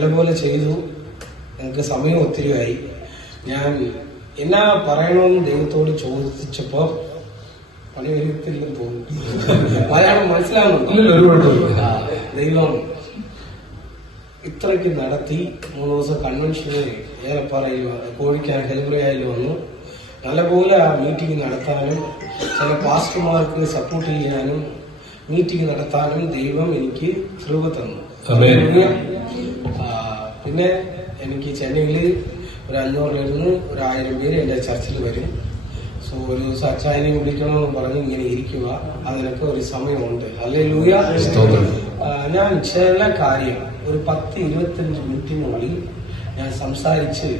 നല്ലപോലെ ചെയ്തു. എനിക്ക് സമയം ഒത്തിരിയായി. ഞാൻ എന്നാ പറയണമെന്ന് ദൈവത്തോട് ചോദിച്ചപ്പോ പണി വരത്തില്ലെന്ന് തോന്നുന്നു. മലയാളം മനസ്സിലാവുന്നുണ്ടോ? ദൈവം ഇത്രയ്ക്ക് നടത്തി 3 ദിവസം കൺവെൻഷന് ഏറെപ്പാറയിൽ കോഴിക്കാൻ ഹെൽബ്രയായിൽ വന്നു. നല്ലപോലെ ആ മീറ്റിംഗ് നടത്താനും ചില പാസ്റ്റർമാർക്ക് സപ്പോർട്ട് ചെയ്യാനും മീറ്റിംഗ് നടത്താനും ദൈവം എനിക്ക് കൃപ തന്നു. പിന്നെ എനിക്ക് ചെന്നൈയിൽ ഒരു 500 ഒരു 1000 പേര് എന്റെ ചർച്ചിൽ വരും. സോ ഒരു ദിവസം അച്ചായനെ വിളിക്കണമെന്ന് പറഞ്ഞ് ഇങ്ങനെ ഇരിക്കുക. അതിനൊക്കെ ഒരു സമയമുണ്ട്. ഹല്ലേലൂയ. ഞാൻ ചില കാര്യം ഒരു 10-25 മിനിറ്റിനുള്ളിൽ ഞാൻ സംസാരിച്ച്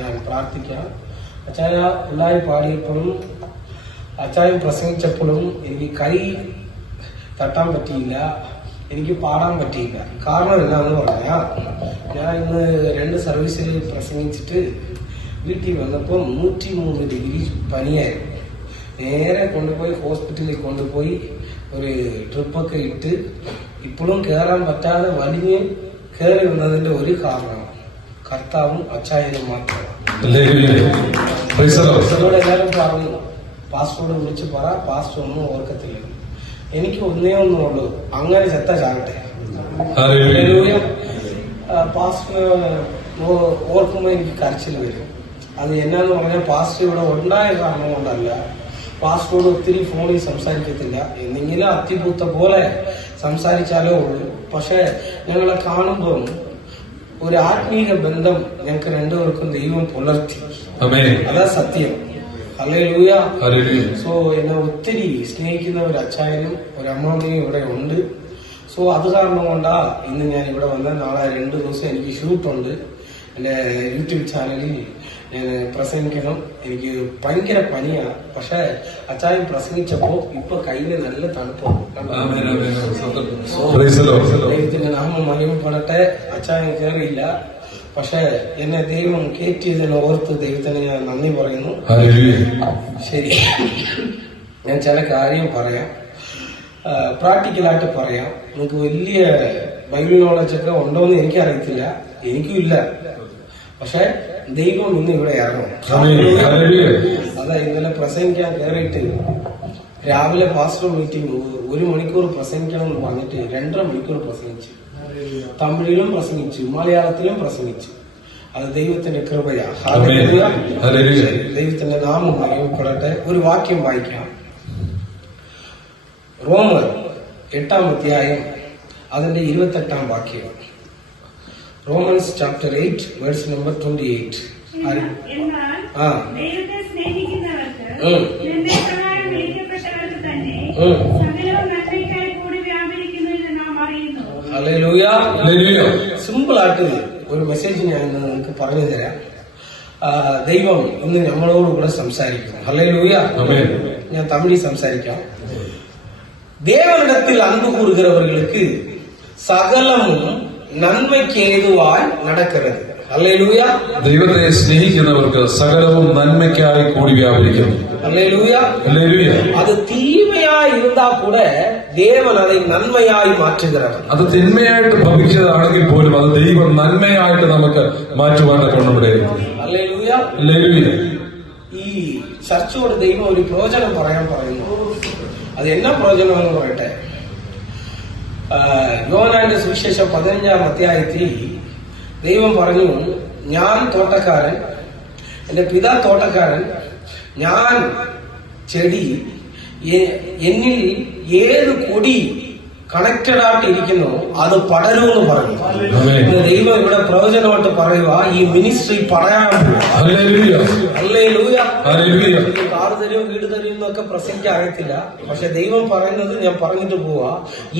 ഞാൻ പ്രാർത്ഥിക്കാം. അച്ചായ ഉണ്ടായി പാടിയപ്പോഴും അച്ചായൻ പ്രസംഗിച്ചപ്പോഴും എനിക്ക് കൈ തട്ടാൻ പറ്റിയില്ല, എനിക്ക് പാടാൻ പറ്റിയില്ല. കാരണം എന്താണെന്ന് പറഞ്ഞാൽ ഞാൻ ഇന്ന് 2 സർവീസിൽ പ്രസംഗിച്ചിട്ട് വീട്ടിൽ വന്നപ്പോൾ 103 ഡിഗ്രി പനിയായിരുന്നു. നേരെ കൊണ്ടുപോയി ഹോസ്പിറ്റലിൽ കൊണ്ടുപോയി ഒരു ട്രിപ്പൊക്കെ ഇട്ട് ഇപ്പോഴും കയറാൻ പറ്റാതെ വലിഞ്ഞ് കയറി വന്നതിന്റെ ഒരു കാരണം കർത്താവും അച്ചായനും മാത്രമാണ്. എല്ലാവരും പറഞ്ഞു, പാസ്റ്ററോട് വിളിച്ച് പറ, പാസ്റ്റർ ഒന്നും ഓർക്കത്തില്ല. എനിക്ക് ഒന്നേ അങ്ങനെ ചെത്ത ചാകട്ടെ. പാസ്റ്റർ ഓർക്കുമ്പോ എനിക്ക് കരച്ചിൽ വരും. അത് എന്നാന്ന് പറഞ്ഞാൽ പാസ്റ്റർ ഇവിടെ ഉണ്ടായ കാരണം കൊണ്ടല്ല. പാസ്റ്ററോട് ഒത്തിരി ഫോണിൽ സംസാരിക്കത്തില്ല, എന്തെങ്കിലും അത്തിപൂത്ത പോലെ സംസാരിച്ചാലേ ഉള്ളൂ. പക്ഷെ ഞങ്ങളെ കാണുമ്പം ഒരു ആത്മീക ബന്ധം ഞങ്ങൾക്ക് രണ്ടുപേർക്കും ദൈവം പുലർത്തി. അതാ സത്യം. ഹല്ലേലൂയ. സോ എന്നെ ഒത്തിരി സ്നേഹിക്കുന്ന ഒരു അച്ചായനും ഒരു അമ്മാമ്മയും ഇവിടെ ഉണ്ട്. സോ അത് കാരണം കൊണ്ടാ ഇന്ന് ഞാൻ ഇവിടെ വന്ന. നാളെ 2 ദിവസം എനിക്ക് ഷൂട്ടുണ്ട്. എന്റെ യൂട്യൂബ് ചാനലിൽ ഞാൻ പ്രസംഗിക്കണം. എനിക്ക് ഭയങ്കര പനിയാ. പക്ഷെ അച്ചായൻ പ്രസംഗിച്ചപ്പോ ഇപ്പൊ കയ്യില് നല്ല തണുപ്പാണ്. ദൈവത്തിന്റെ നാമം മഹിമപ്പെടട്ടെ. അച്ചായൻ കയറിയില്ല, പക്ഷെ എന്നെ ദൈവം കയറ്റിയതിനെ ഓർത്ത് ദൈവത്തിന് ഞാൻ നന്ദി പറയുന്നു. ശരി, ഞാൻ ചില കാര്യം പറയാം, പ്രാക്ടിക്കലായിട്ട് പറയാം. നിങ്ങൾക്ക് വലിയ ബൈബിൾ നോളജ് ഒക്കെ ഉണ്ടോന്ന് എനിക്കറിയത്തില്ല, എനിക്കും ഇല്ല. പക്ഷെ ദൈവം ഇന്ന് ഇവിടെ ഇറങ്ങും. അതാ ഇന്നലെ പ്രസംഗിക്കാൻ കയറിയിട്ട് രാവിലെ പാസ്റ്റർ മീറ്റിംഗ് 1 മണിക്കൂർ പ്രസംഗിക്കണമെന്ന് പറഞ്ഞിട്ട് 2.5 മണിക്കൂർ പ്രസംഗിച്ചു. തമിഴിലും പ്രസംഗിച്ചു, മലയാളത്തിലും പ്രസംഗിച്ചു. അത് ദൈവത്തിന്റെ കൃപയാ. ദൈവത്തിന്റെ നാമം മഹിമപ്പെടട്ടെ. ഒരു വാക്യം വായിക്കാം. റോമർ 8-ാം അധ്യായം അതിന്റെ 28-ാം വാക്യം. Romans chapter 8 verse number 28. Simple ആയിട്ട് ഒരു മെസ്സേജ് ഞാൻ നിങ്ങൾക്ക് പറഞ്ഞു തരാം. ദൈവം ഇന്ന് നമ്മളോടുകൂടെ സംസാരിക്കും. ഹല്ലേലൂയ. ഞാൻ തമിഴിൽ സംസാരിക്കാം. தேவனிடத்தில் அன்பு கூறுகிறவர்களுக்கு சகலமும் நன்மைக்கு ஏதுவாய் நடக்கிறது. ഹല്ലേലൂയ. ദൈവത്തെ സ്നേഹിക്കുന്നവർക്ക് സകലവും നന്മയ്ക്കായി കൂടി വ്യാപരിക്കുന്നു. ഹല്ലേലൂയ. ഹല്ലേലൂയ. അത് തീമയായി ഇരുന്നാ കൂടെ ദേവൻ அதை നന്മയായി മാറ്റുகிறார். അത് തിന്മയായിട്ട് ഭവിച്ചതാണെങ്കിൽ പോലും അത് ദൈവം നന്മയായിട്ട് നമുക്ക് മാറ്റുവാനൊക്കെ നമ്മുടെ. ഹല്ലേലൂയ. ഹല്ലേലൂയ. ഈ ചർച്ചയോട് ദൈവം ഒരു പ്രവചനം പറയാൻ പറയുന്നു. അത് എന്നാ പ്രവചനമെന്ന് പറയട്ടെ. യോഹന്നാന്റെ സുവിശേഷം 15-ാം അധ്യായത്തിൽ ദൈവം പറഞ്ഞു, ഞാൻ തോട്ടക്കാരൻ, എന്റെ പിതാ തോട്ടക്കാരൻ, ഞാൻ ചെടി, എന്നിൽ ഏത് കൊടി കണക്റ്റഡ് ആയിട്ട് ഇരിക്കുന്നു അത് പടരുമെന്ന് പറഞ്ഞു. ദൈവം ഇവിടെ പ്രവചനമായിട്ട് പറയുക, ഈ മിനിസ്ട്രി പറയാൻ. കാറ് തരും, വീട് തരും എന്നൊക്കെ പ്രസംഗിക്കാൻ അറിയത്തില്ല. പക്ഷെ ദൈവം പറയുന്നത് ഞാൻ പറഞ്ഞിട്ട് പോവാ,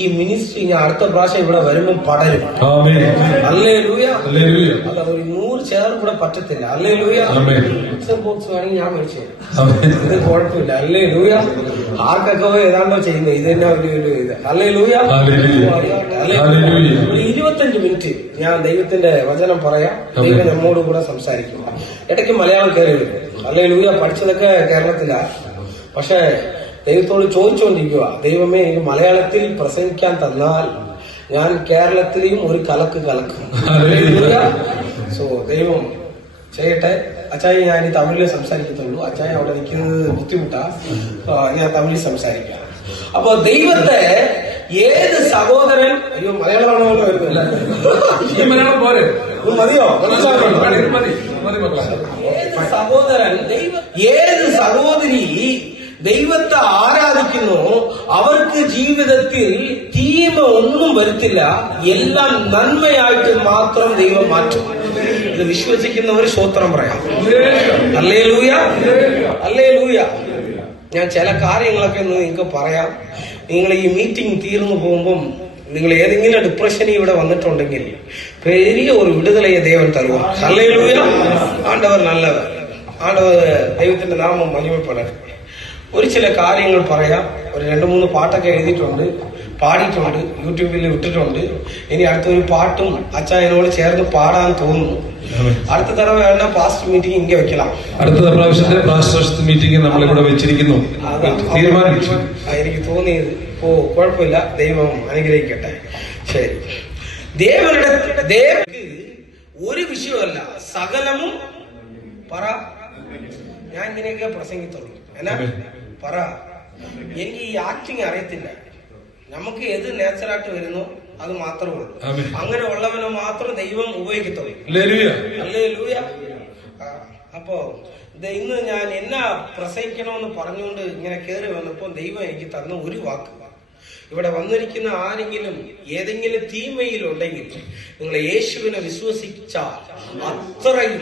ഈ മിനിസ്ട്രി ഞാൻ അടുത്ത പ്രാവശ്യം ഇവിടെ വരുമ്പോൾ പടരും. ഹല്ലേലൂയ. അല്ല, ഒരു 100 ചെയർ കൂടെ പറ്റത്തില്ല. ഹല്ലേലൂയ. ബോക്സ് വേണമെങ്കിൽ ഞാൻ മേടിച്ചു, ഇത് കുഴപ്പമില്ല. ഹല്ലേലൂയ. ആർക്കൊക്കെ ഏതാണ്ടോ ചെയ്യുന്നത് ഇത് തന്നെ ഒരു ഇത്. ഹല്ലേലൂയ. 25 മിനിറ്റ് ഞാൻ ദൈവത്തിന്റെ വചനം പറയാം. ദൈവം നമ്മോട് കൂടെ സംസാരിക്കും. ഇടയ്ക്ക് മലയാളം കയറി വരും. ഹല്ലേലൂയ. പഠിച്ചതൊക്കെ കേരളത്തിലാ. പക്ഷെ ദൈവത്തോട് ചോദിച്ചുകൊണ്ടിരിക്കുക, ദൈവമേ എനിക്ക് മലയാളത്തിൽ പ്രസംഗിക്കാൻ തന്നാൽ ഞാൻ കേരളത്തിലെയും ഒരു കലക്കും. സോ ദൈവം ചെയ്യട്ടെ. അച്ചായി ഞാൻ തമിഴിൽ സംസാരിക്കത്തുള്ളൂ. അച്ചായി അവിടെ നിൽക്കുന്നത് ബുദ്ധിമുട്ടാ. ഞാൻ തമിഴിൽ സംസാരിക്കാം. അപ്പൊ ദൈവത്തെ ഏത് സഹോദരൻ, അയ്യോ മലയാളമാണോ വരുന്നില്ല, മലയാളം പോരെ, മതിയോ? സഹോദരൻ, ഏത് സഹോദരി ദൈവത്തെ ആരാധിക്കുന്നു അവർക്ക് ജീവിതത്തിൽ തീമ ഒന്നും വരുത്തില്ല, എല്ലാം നന്മയായിട്ട് മാത്രം ദൈവം മാറ്റും. ഇത് വിശ്വസിക്കുന്നവർ സ്തോത്രം പറയാം. Hallelujah, hallelujah. ഞാൻ ചില കാര്യങ്ങളൊക്കെ ഒന്ന് നിങ്ങൾക്ക് പറയാം. നിങ്ങൾ ഈ മീറ്റിംഗ് തീർന്നു പോകുമ്പം നിങ്ങൾ ഏതെങ്കിലും ഡിപ്രഷനിൽ ഇവിടെ വന്നിട്ടുണ്ടെങ്കിൽ പെരിയ ഒരു വിടുതലയെ ദൈവം തരുക. ഹല്ലേലൂയ. ആണ്ടവർ നല്ലവർ. ആണ്ടവർ ദൈവത്തിന്റെ നാമം മഹിമപ്പെടട്ടെ. ഒരു ചില കാര്യങ്ങൾ പറയാം. ഒരു 2-3 പാട്ടൊക്കെ എഴുതിയിട്ടുണ്ട്, പാടിയിട്ടുണ്ട്, യൂട്യൂബിൽ വിട്ടിട്ടുണ്ട്. ഇനി അടുത്തൊരു പാട്ടും അച്ചായനോട് ചേർന്ന് പാടാൻ തോന്നുന്നു. അടുത്ത തവണ വേണ്ട പാസ്റ്റ് മീറ്റിംഗ് ഇങ്ങനെ വെക്കണം. അടുത്ത പ്രാവശ്യത്തെ പാസ്റ്റ് മീറ്റിംഗ് നമ്മളിവിടെ വെച്ചിരിക്കുന്നു, തീരുമാനിച്ചു. എനിക്ക് തോന്നിയത് കുഴപ്പമില്ല, ദൈവം അനുഗ്രഹിക്കട്ടെ. ശരി. ദേവക്ക് ഒരു വിഷയമല്ല, സകലമും പറ. ഞാൻ ഇങ്ങനെയൊക്കെ പ്രസംഗിത്തുള്ളൂ. എന്നാ പറ. എനിക്ക് ഈ ആക്ടിങ് അറിയത്തില്ല. നമുക്ക് ഏത് നേച്ചറായിട്ട് വരുന്നു അത് മാത്രമേ ഉള്ളൂ. അങ്ങനെ ഉള്ളവനെ മാത്രം ദൈവം ഉപയോഗിക്കത്തുള്ളൂ. ഹല്ലേലൂയ. അപ്പോ ഇന്ന് ഞാൻ എന്നാ പ്രസംഗിക്കണമെന്ന് പറഞ്ഞുകൊണ്ട് ഇങ്ങനെ കയറി വന്നപ്പോ ദൈവം എനിക്ക് തന്ന ഒരു വാക്ക്, ഇവിടെ വന്നിരിക്കുന്ന ആരെങ്കിലും ഏതെങ്കിലും തീമയിലുണ്ടെങ്കിൽ നിങ്ങൾ യേശുവിനെ വിശ്വസിച്ചാൽ അത്രയും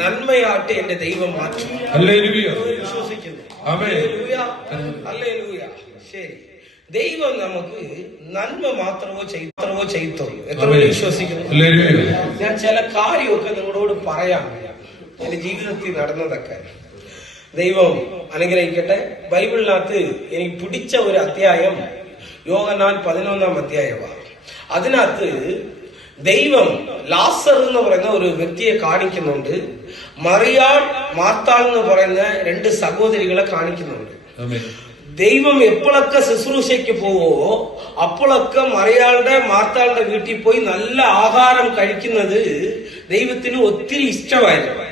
നന്മയായിട്ട് എന്റെ ദൈവം മാറ്റും. വിശ്വസിക്കുന്നു. ഹല്ലേലൂയ. ശരി. ദൈവം നമുക്ക് നന്മ മാത്രമോ ചെയ്യത്തുള്ളൂ. എത്ര വിശ്വസിക്കുന്നു? ഞാൻ ചില കാര്യമൊക്കെ നിങ്ങളോട് പറയാം, എന്റെ ജീവിതത്തിൽ നടന്നതൊക്കെ. ദൈവം അനുഗ്രഹിക്കട്ടെ. ബൈബിളിനകത്ത് എനിക്ക് പിടിച്ച ഒരു അധ്യായം യോഹന്നാൻ 11-ാം അധ്യായമാണ്. അതിനകത്ത് ദൈവം ലാസർ എന്ന് പറയുന്ന ഒരു വ്യക്തിയെ കാണിക്കുന്നുണ്ട്. മറിയാൾ, മാർത്താൾ എന്ന് പറയുന്ന 2 സഹോദരികളെ കാണിക്കുന്നുണ്ട്. ദൈവം എപ്പോഴൊക്കെ ശുശ്രൂഷയ്ക്ക് പോവോ അപ്പോഴൊക്കെ മറിയാളുടെ, മാർത്താളുടെ വീട്ടിൽ പോയി നല്ല ആഹാരം കഴിക്കുന്നത് ദൈവത്തിന് ഒത്തിരി ഇഷ്ടമായിരുന്നു.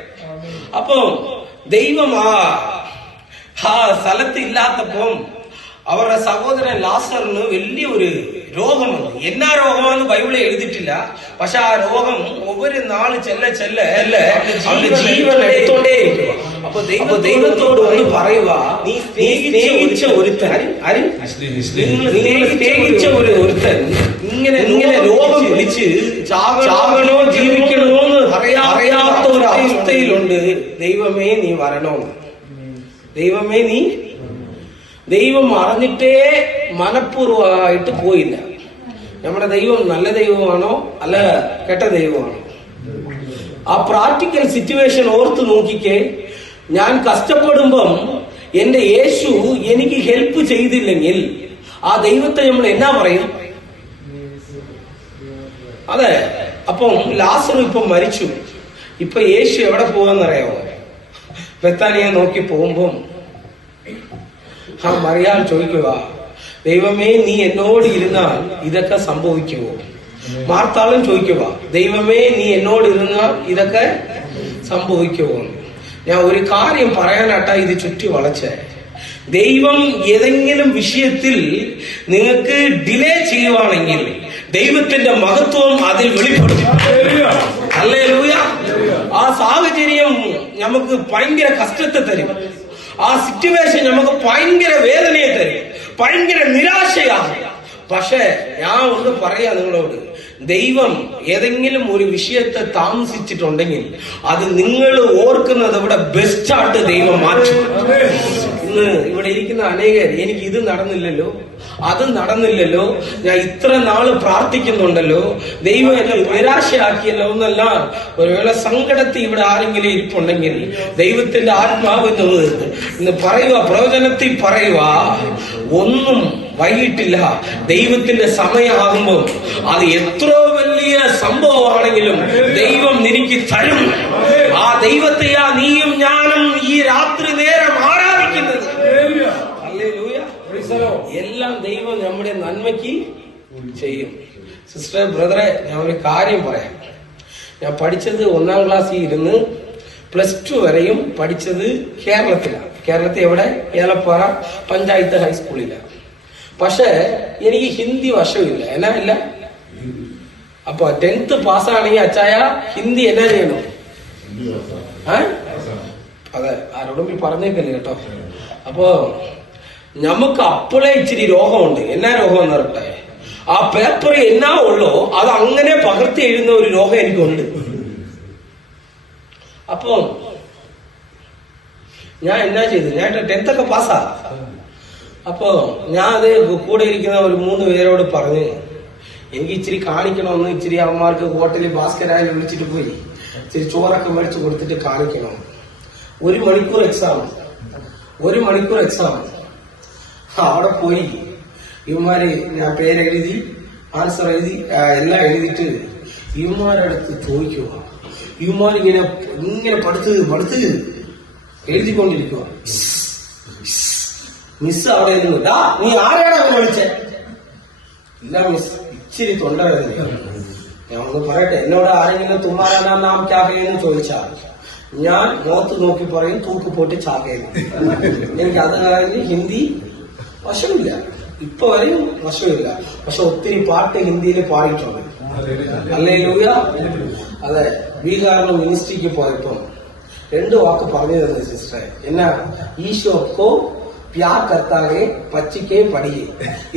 അപ്പൊ ദൈവം ആ സ്ഥലത്ത് ഇല്ലാത്തപ്പം അവരുടെ സഹോദരൻ ലാസറിന് വലിയൊരു രോഗമുണ്ട്. എന്നാ രോഗമാണെന്ന് ബൈബിളിൽ എഴുതിയിട്ടില്ല. പക്ഷെ ആ രോഗം ഒவ்வொரு നാള് ചെല്ല അവന്റെ ജീവൻ എടുത്തോണ്ടേ ഇരിക്കുക. അപ്പൊ ദൈവത്തോട് ഒന്ന് പറയുക, നീ സ്നേഹിച്ച ഒരുത്തൻ, നിങ്ങൾ സ്നേഹിച്ച ഒരുത്തൻ ഇങ്ങനെ രോഗം പിടിച്ച് ചാകണോ ജീവിക്കണമോ എന്ന് അറിയാത്ത ഒരു അവസ്ഥയിലുണ്ട്. ദൈവമേ നീ വരണോ. ദൈവമേ നീ. ദൈവം അറിഞ്ഞിട്ടേ മനഃപൂർവമായിട്ട് പോയില്ല. നമ്മുടെ ദൈവം നല്ല ദൈവമാണോ അല്ല കെട്ട ദൈവമാണോ? ആ പ്രാക്ടിക്കൽ സിറ്റുവേഷൻ ഓർത്ത് നോക്കിക്കേ. ഞാൻ കഷ്ടപ്പെടുമ്പം എന്റെ യേശു എനിക്ക് ഹെൽപ്പ് ചെയ്തില്ലെങ്കിൽ ആ ദൈവത്തെ നമ്മൾ എന്നാ പറയും? അതെ. അപ്പം ലാസർ ഇപ്പം മരിച്ചു. ഇപ്പൊ യേശു എവിടെ പോവാന്നറിയാമോ? ബെത്താനിയെ നോക്കി പോകുമ്പം ആ മറിയാൾ ചോദിക്കുക, ദൈവമേ നീ എന്നോട് ഇരുന്നാൽ ഇതൊക്കെ സംഭവിക്കുമോ? മാർത്താളും ചോദിക്കുക, ദൈവമേ നീ എന്നോട് ഇരുന്നാൽ ഇതൊക്കെ സംഭവിക്കുമോ? ഞാൻ ഒരു കാര്യം പറയാനാട്ടാ ഇത് ചുറ്റി വളച്ചേ. ദൈവം ഏതെങ്കിലും വിഷയത്തിൽ നിങ്ങൾക്ക് ഡിലേ ചെയ്യുവാണെങ്കിൽ ദൈവത്തിന്റെ മഹത്വം അതിൽ വെളിപ്പെടും. ഹല്ലേലൂയ. ആ സാഹചര്യം നമുക്ക് ഭയങ്കര കഷ്ടത്തെ തരും. ആ സിറ്റുവേഷൻ നമുക്ക് ഭയങ്കര വേദനയെ തരും, ഭയങ്കര നിരാശയാകും. പക്ഷെ ഞാൻ ഒന്ന് പറയാ നിങ്ങളോട്, ദൈവം ഏതെങ്കിലും ഒരു വിഷയത്തെ താമസിച്ചിട്ടുണ്ടെങ്കിൽ അത് നിങ്ങൾ ഓർക്കുന്നത് ഇവിടെ ബെസ്റ്റായിട്ട് ദൈവം മാറ്റും. ഇന്ന് ഇവിടെ ഇരിക്കുന്ന അനേകർ, എനിക്ക് ഇത് നടന്നില്ലല്ലോ, അത് നടന്നില്ലല്ലോ, ഞാൻ ഇത്ര നാള് പ്രാർത്ഥിക്കുന്നുണ്ടല്ലോ, ദൈവം എന്നെ നിരാശയാക്കിയല്ലോ എന്നല്ല ഒരുവേള സങ്കടത്തിൽ ഇവിടെ ആരെങ്കിലും ഇരിപ്പുണ്ടെങ്കിൽ ദൈവത്തിന്റെ ആത്മാവ് ഇന്ന് പറയുക, പ്രവചനത്തിൽ പറയുക, ഒന്നും വൈകിട്ടില്ല. ദൈവത്തിന്റെ സമയമാകുമ്പോൾ അത് എത്ര വലിയ സംഭവമാണെങ്കിലും ദൈവം നിനക്ക് തരും. ആ ദൈവത്തെയാ നീയും ഞാനും ഈ രാത്രി നേരം ആരാധിക്കുന്നത്. ഹല്ലേലൂയ. എല്ലാം ദൈവം നമ്മുടെ നന്മയ്ക്ക് ചെയ്യും. സിസ്റ്റർ ബ്രദറെ, ഞാൻ ഒരു കാര്യം പറയാം. ഞാൻ പഠിച്ചത് 1ാം ക്ലാസ്സിൽ ഇരുന്ന് +2 വരെയും പഠിച്ചത് കേരളത്തിലാണ്. കേരളത്തിൽ എവിടെ? ഏലപ്പാറ പഞ്ചായത്ത് ഹൈസ്കൂളിലാണ്. പക്ഷെ എനിക്ക് ഹിന്ദി വശമില്ല. എന്നാ ഇല്ല? അപ്പൊ 10th പാസ്സാണെങ്കിൽ അച്ചായ ഹിന്ദി എന്നാ ചെയ്യണം? അതെ, ആരോടും പറഞ്ഞേക്കല്ലേ കേട്ടോ. അപ്പൊ നമുക്ക് അപ്പോഴേ ഇച്ചിരി രോഗമുണ്ട്. എന്നാ രോഗം എന്ന് പറയട്ടെ, ആ പേപ്പർ എന്നാ ഉള്ളോ അത് അങ്ങനെ പകർത്തി എഴുതുന്ന ഒരു രോഗം എനിക്കുണ്ട്. അപ്പൊ ഞാൻ എന്നാ ചെയ്തു, ഞാൻ 10th ഒക്കെ പാസ്സാ. അപ്പൊ ഞാൻ അത് കൂടെ ഇരിക്കുന്ന ഒരു 3 പേരോട് പറഞ്ഞ് എനിക്ക് ഇച്ചിരി കാണിക്കണമെന്ന്. ഇച്ചിരി അമ്മമാർക്ക് ഹോട്ടലിൽ ഭാസ്കരായി വിളിച്ചിട്ട് പോയി ഇച്ചിരി ചോറൊക്കെ മേടിച്ച് കൊടുത്തിട്ട് കാണിക്കണം. 1 മണിക്കൂർ എക്സാം. അവിടെ പോയി ഇവന്മാര് ഞാൻ പേരെഴുതി ആൻസർ എഴുതി എല്ലാം എഴുതിയിട്ട് ഇവന്മാരടുത്ത് ചോദിക്കുക. ഇവന്മാരിങ്ങനെ പഠിത്ത് എഴുതിക്കൊണ്ടിരിക്കുക. മിസ് അവിടെ ഇരുന്നു, നീ ആരെയാണ് അവനെ വിളിച്ചേ? ഇല്ല മിസ്, ഇച്ചിരി തൊണ്ടവേദന. ഞാൻ ഒന്ന് പറയട്ടെ, എന്നോട് ആരെങ്കിലും തുമ്മാറാനാ നാം ചാകയെന്ന് ചോദിച്ചാൽ ഞാൻ മുഖത്ത് നോക്കി പറയും തൂക്ക് പോയിട്ട് ചാകയെന്ന്. എനിക്ക് അത് കഴിഞ്ഞ് ഹിന്ദി വശമില്ല, ഇപ്പൊ വരെയും വശമില്ല. പക്ഷെ ഒത്തിരി പാട്ട് ഹിന്ദിയിൽ പാടിയിട്ടുണ്ട്. ഹല്ലേലൂയ. അതെ, ബീഹാറിന് മിനിസ്ട്രിക്ക് പോയപ്പോ 2 വാക്ക് പറഞ്ഞു തന്നെ സിസ്റ്ററെ. എന്നാ? ഈശോക്കോ പ്യാർ കർത്താകെ പച്ചിക്കേ പടിയേ.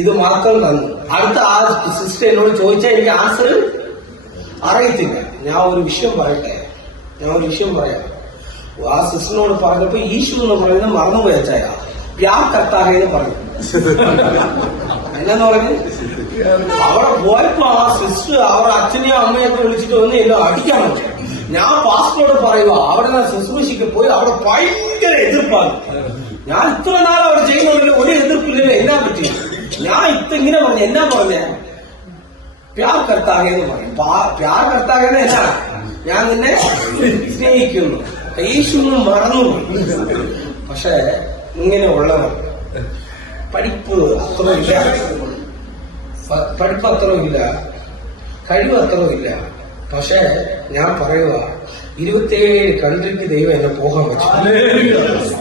ഇത് മാത്രം തന്നു. അടുത്ത ആ സിസ്റ്റർ എന്നോട് ചോദിച്ചാൽ എനിക്ക് ആൻസർ അറിയത്തില്ല. ഞാൻ ഒരു വിഷയം പറയാം. ആ സിസ്റ്ററിനോട് പറഞ്ഞപ്പോ ഈശോ എന്ന് പറയുന്നത് മറന്നുപോയ ചായ പ്യാർ കർത്താകെ എന്ന് പറഞ്ഞു. എന്നാന്ന് പറഞ്ഞു? അവിടെ പോയപ്പോ ആ സിസ്റ്റർ അവരുടെ അച്ഛനെയോ അമ്മയൊക്കെ വിളിച്ചിട്ട് വന്ന് എല്ലാം അടിക്കാൻ പറ്റും. ഞാൻ പാസ്റ്ററോട് പറയുക, അവിടെ നിന്ന് ശുശ്രൂഷയ്ക്ക് പോയി അവിടെ ഭയങ്കര എതിർപ്പാണ്. ഞാൻ ഇത്ര നാൾ അവിടെ ചെയ്യുന്നവരിൽ ഒരു എതിർപ്പില്ലല്ലോ. എന്നാ പറ്റി? ഞാൻ ഇങ്ങനെ പറഞ്ഞു. എന്നാ പറഞ്ഞ? പ്യാർ കർത്താകെന്ന് പറയും. പ്യാർ കർത്താകെന്ന് എന്നാ? ഞാൻ നിന്നെ സ്നേഹിക്കുന്നു. യേശുവിന് മറന്നു. പക്ഷെ ഇങ്ങനെ ഉള്ളവർ പഠിപ്പ് അത്രയില്ല, കഴിവ് അത്രയില്ല. പക്ഷെ ഞാൻ പറയുക, 27 കൺട്രിക്ക് ദൈവം എന്നെ പോകാൻ പറ്റും.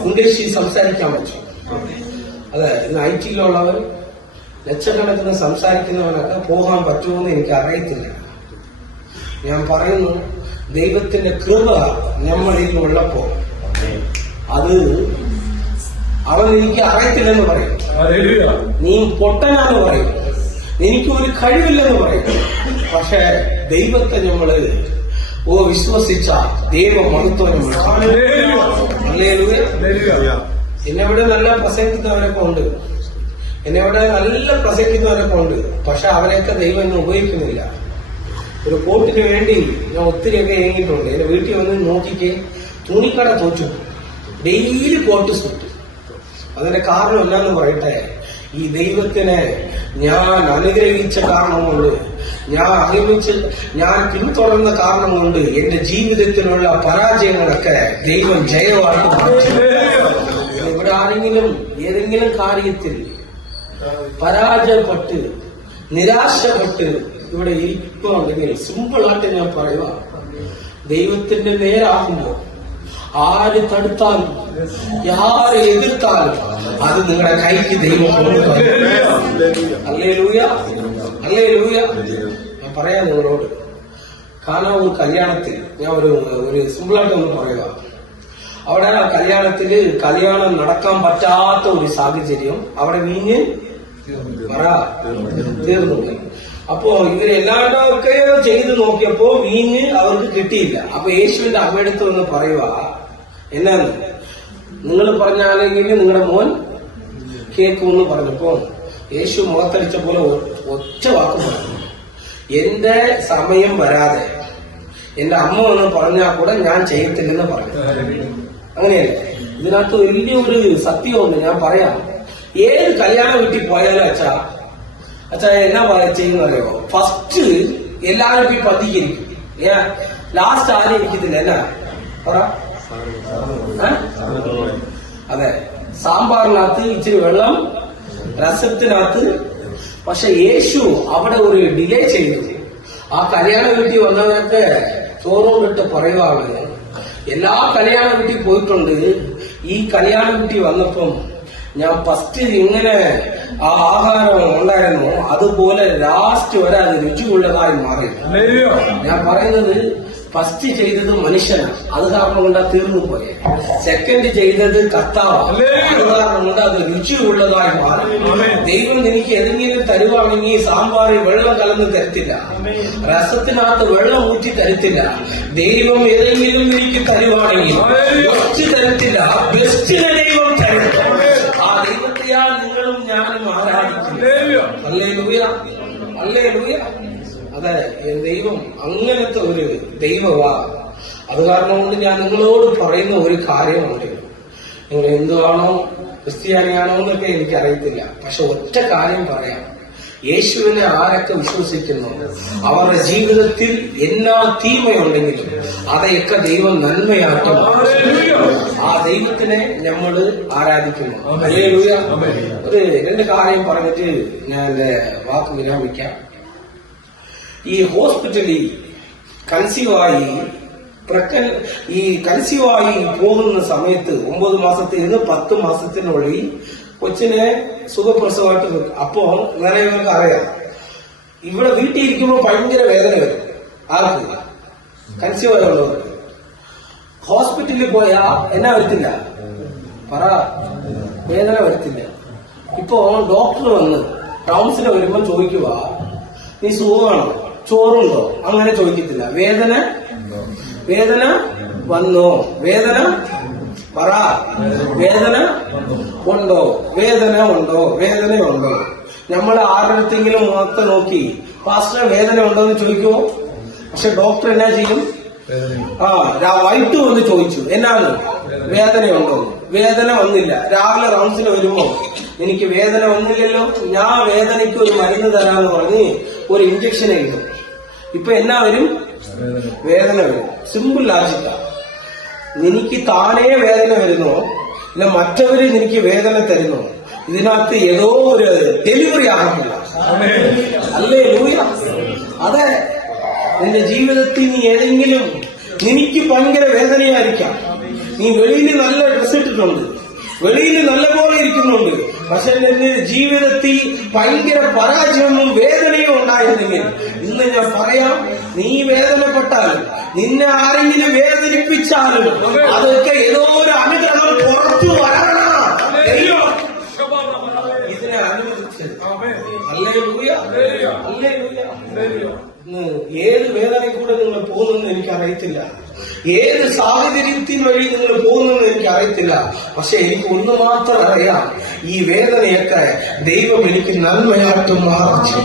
ഇംഗ്ലീഷിൽ സംസാരിക്കാൻ പറ്റും. അതെ, ഇന്ന് IT-യിലുള്ളവർ ലക്ഷക്കണക്കിന് സംസാരിക്കുന്നവനൊക്കെ പോകാൻ പറ്റുമെന്ന് എനിക്ക് അറിയത്തില്ല. ഞാൻ പറയുന്നു, ദൈവത്തിന്റെ കൃപ നമ്മളിൽ ഉള്ളപ്പോ അത് അവൻ എനിക്ക് അറിയത്തില്ലെന്ന് പറയും, നീ പൊട്ടനാന്ന് പറയും, എനിക്ക് ഒരു കഴിവില്ലെന്ന് പറയും. പക്ഷെ ദൈവത്തെ നമ്മള് വിശ്വസിച്ച ദൈവ മഹത്വം നമ്മൾ കാണും. എന്നെവിടെ നല്ല പ്രസംഗിക്കുന്നവരൊക്കെ ഉണ്ട്. പക്ഷെ അവരെയൊക്കെ ദൈവം എന്നെ ഉപയോഗിക്കുന്നില്ല. ഒരു കോട്ടിന് വേണ്ടി ഞാൻ ഒത്തിരിയൊക്കെ ഏങ്ങിയിട്ടുണ്ട്. എന്റെ വീട്ടിൽ വന്ന് നോക്കിക്കേ, തുണിക്കട തോറ്റു, ഡെയിലി കോട്ട് സുറ്റ്. അതിന്റെ കാരണം എന്താന്ന് പറയട്ടെ, ഈ ദൈവത്തിനെ ഞാൻ അനുഗ്രഹിച്ച കാരണം കൊണ്ട്, ഞാൻ പിന്തുടർന്ന കാരണം കൊണ്ട് എന്റെ ജീവിതത്തിലുള്ള പരാജയങ്ങളൊക്കെ ദൈവം ജയമായിട്ട് മാറ്റി. ഇവിടെ ആരെങ്കിലും ഏതെങ്കിലും കാര്യത്തിൽ പരാജയപ്പെട്ട് നിരാശപ്പെട്ട് ഇവിടെ ഇരിക്കുന്നുണ്ടെങ്കിൽ സിമ്പിളായിട്ട് ഞാൻ പറയുക, ദൈവത്തിന്റെ നേരാകുമ്പോ ആര് തടുത്താലും ആര് എതിർത്താലും അത് നിങ്ങളുടെ കൈക്ക് ദൈവം കൊണ്ടുവരും. ഹല്ലേലൂയ. ഞാൻ പറയാം നിങ്ങളോട്, കാരണം ഒരു കല്യാണത്തിൽ ഞാൻ ഒരു സിമ്പിളായിട്ട് ഒന്ന് പറയുക. അവിടെ ആ കല്യാണം നടക്കാൻ പറ്റാത്ത ഒരു സാഹചര്യം, അവിടെ വീഞ്ഞ് തീർന്നു. അപ്പോ ഇവരെല്ലാണ്ടൊക്കെയോ ചെയ്ത് നോക്കിയപ്പോ വീഞ്ഞ് അവർക്ക് കിട്ടിയില്ല. അപ്പൊ യേശുവിന്റെ അമ്മയടുത്ത് വന്ന് പറയുക, എന്നാണ് നിങ്ങൾ പറഞ്ഞാണെങ്കിൽ നിങ്ങളുടെ മോൻ കേൾക്കുമെന്ന് പറഞ്ഞപ്പോ യേശു മുഖത്തടിച്ച പോലെ ഒറ്റ വാക്ക് പറഞ്ഞു, എന്റെ സമയം വരാതെ എന്റെ അമ്മ എന്ന് പറഞ്ഞാൽ കൂടെ ഞാൻ ചെയ്യത്തില്ലെന്ന് പറഞ്ഞു. അങ്ങനെയല്ലേ? ഇതിനകത്ത് വലിയൊരു സത്യമുണ്ട്. ഞാൻ പറയാം, ഏത് കല്യാണ വീട്ടിൽ പോയാലും അച്ഛാ എന്നാ ചെയ്യുന്നറിയോ, ഫസ്റ്റ് എല്ലാവരും ഈ പന്തിക്കിരിക്കും, ലാസ്റ്റ് ആരും ഇരിക്കത്തില്ല. എന്നാ പറ? അതെ, സാമ്പാറിനകത്ത് ഇച്ചിരി വെള്ളം, രസത്തിനകത്ത് പക്ഷെ യേശു അവിടെ ഒരു ഡിലേ ചെയ്തു. ആ കല്യാണ വീട്ടിൽ വന്നവരൊക്കെ ചോറുകൊണ്ടിട്ട് പറയുവാണ്, എല്ലാ കല്യാണ വീട്ടിൽ പോയിട്ടുണ്ട്, ഈ കല്യാണ വീട്ടിൽ വന്നപ്പം ഞാൻ ഫസ്റ്റ് ഇങ്ങനെ ആ ആഹാരം ഉണ്ടായിരുന്നു, അതുപോലെ ലാസ്റ്റ് വരെ അത് രുചിയുള്ളതായി മാറി. ഞാൻ പറയുന്നത് ഫസ്റ്റ് ചെയ്തത് മനുഷ്യനാണ്, അത് കാരണം കൊണ്ട് അത് തീർന്നു പോയെ. സെക്കൻഡ് ചെയ്തത് കർത്താവാണ്, അത് കാരണം കൊണ്ട് അത് രുചിയുള്ളതായി മാറി. ദൈവം എനിക്ക് ഏതെങ്കിലും തരുവാണെങ്കിൽ സാമ്പാറിൽ വെള്ളം കലർന്ന് തരത്തില്ല, രസത്തിനകത്ത് വെള്ളം ഊറ്റി തരത്തില്ല. ദൈവം ഏതെങ്കിലും എനിക്ക് തരുവാണെങ്കിൽ കുറച്ച് തരത്തില്ല, ബെസ്റ്റിനെ ദൈവം തരും. ആ ദൈവത്തെയാണ് നിങ്ങളും ഞാനും ആരാധിക്കുന്നത്. Hallelujah, hallelujah. അതെ, ദൈവം അങ്ങനത്തെ ഒരു ദൈവവാ. അത് കാരണം കൊണ്ട് ഞാൻ നിങ്ങളോട് പറയുന്ന ഒരു കാര്യമുണ്ട്. നിങ്ങൾ എന്തുവാണോ ക്രിസ്ത്യാനിയാണോ എന്നൊക്കെ എനിക്കറിയത്തില്ല, പക്ഷെ ഒറ്റ കാര്യം പറയാം, യേശുവിനെ ആരൊക്കെ വിശ്വസിക്കുന്നു അവരുടെ ജീവിതത്തിൽ എന്നാ തീമയുണ്ടെങ്കിലും അതെയൊക്കെ ദൈവം നന്മയായിട്ട് ആ ദൈവത്തിനെ നമ്മൾ ആരാധിക്കുന്നു. ഹല്ലേലൂയ. ഒരു 2 കാര്യം പറഞ്ഞിട്ട് ഞാൻ എന്റെ വാക്ക് വിരാമിക്കാം. ഈ ഹോസ്പിറ്റലിൽ കൺസീവായി പോകുന്ന സമയത്ത് 9 മാസത്തിൽ നിന്ന് 10 മാസത്തിനുള്ളിൽ കൊച്ചിനെ സുഖപ്രസവമായിട്ട് വെക്കും. അപ്പോ നിറയെ പേർക്ക് അറിയാം, ഇവിടെ വീട്ടിൽ ഇരിക്കുമ്പോൾ ഭയങ്കര വേദന വരും. ആർക്ക്? കൺസീവായുള്ളവർക്ക്. ഹോസ്പിറ്റലിൽ പോയാ എന്നാ വരത്തില്ല, പറ, വേദന വരത്തില്ല. ഇപ്പോ ഡോക്ടർ വന്ന് റൗണ്ട്സിന് വരുമ്പോ ചോദിക്കുക, നീ സുഖമാണോ, ചോറുണ്ടോ, അങ്ങനെ ചോദിക്കത്തില്ല. വേദന വന്നോ, വേദന പറ, വേദന ഉണ്ടോ, വേദനയുണ്ടോ. നമ്മൾ ആരുടെങ്കിലും മുഖത്ത് നോക്കി പാസ്റ്റർ വേദന ഉണ്ടോ എന്ന് ചോദിക്കുമോ? പക്ഷെ ഡോക്ടർ എന്നാ ചെയ്യും? വൈകിട്ട് വന്ന് ചോദിച്ചു, എന്നാണ് വേദനയുണ്ടോ? വേദന വന്നില്ല. രാവിലെ റൗണ്ട്സിന് വരുമ്പോ എനിക്ക് വേദന വന്നില്ലല്ലോ, ഞാൻ വേദനയ്ക്ക് ഒരു മരുന്ന് തരാന്ന് പറഞ്ഞ് ഒരു ഇഞ്ചക്ഷൻ എഴുതും. ഇപ്പൊ എന്നാ വരും? വേദന വരും. സിമ്പിൾ ലോജിക്ക. നിനക്ക് താനേ വേദന വരുന്നോ, ഇല്ല മറ്റവര് നിനക്ക് വേദന തരുന്നോ? ഇതിനകത്ത് ഏതോ ഒരു ഡെലിവറി ആകത്തില്ല. ഹല്ലേലൂയ. അതെ, നിന്റെ ജീവിതത്തിൽ നീ ഏതെങ്കിലും നിനക്ക് ഭയങ്കര വേദനയായിരിക്കാം. നീ വെളിയിൽ നല്ല ഡ്രസ് ഇട്ടിട്ടുണ്ട്, വെളിയിൽ നല്ലപോലെ ഇരിക്കുന്നുണ്ട്, പക്ഷെ നിന്റെ ജീവിതത്തിൽ ഭയങ്കര പരാജയവും വേദനയും ഉണ്ടായിരുന്നെങ്കിൽ ഇന്ന് ഞാൻ പറയാം, നീ വേദനപ്പെട്ടാലും നിന്നെ ആരെങ്കിലും വേദനിപ്പിച്ചാലും അതൊക്കെ ഏതോ ഒരു അനുഗ്രഹം പുറത്തു വരണം. ഇതിനെ അനുവദിച്ചത്. Hallelujah, hallelujah. ഏത് വേദനയിൽ കൂടെ നിങ്ങൾ പോകുന്നെന്ന് എനിക്കറിയത്തില്ല, ഏത് സാഹചര്യത്തിന് വഴി നിങ്ങൾ പോകുന്നെന്ന് എനിക്കറിയത്തില്ല. പക്ഷെ എനിക്ക് ഒന്ന് മാത്രം അറിയാം, ഈ വേദനയൊക്കെ ദൈവം എനിക്ക് നന്മയായിട്ട് മാറ്റി.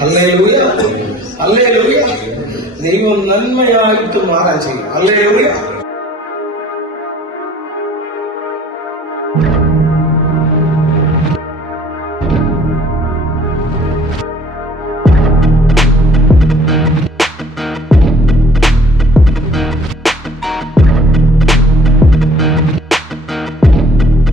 Hallelujah, hallelujah. ദൈവം നന്മയായിട്ട് മാറാൻ ചെയ്യും. ഹല്ലേലൂയ.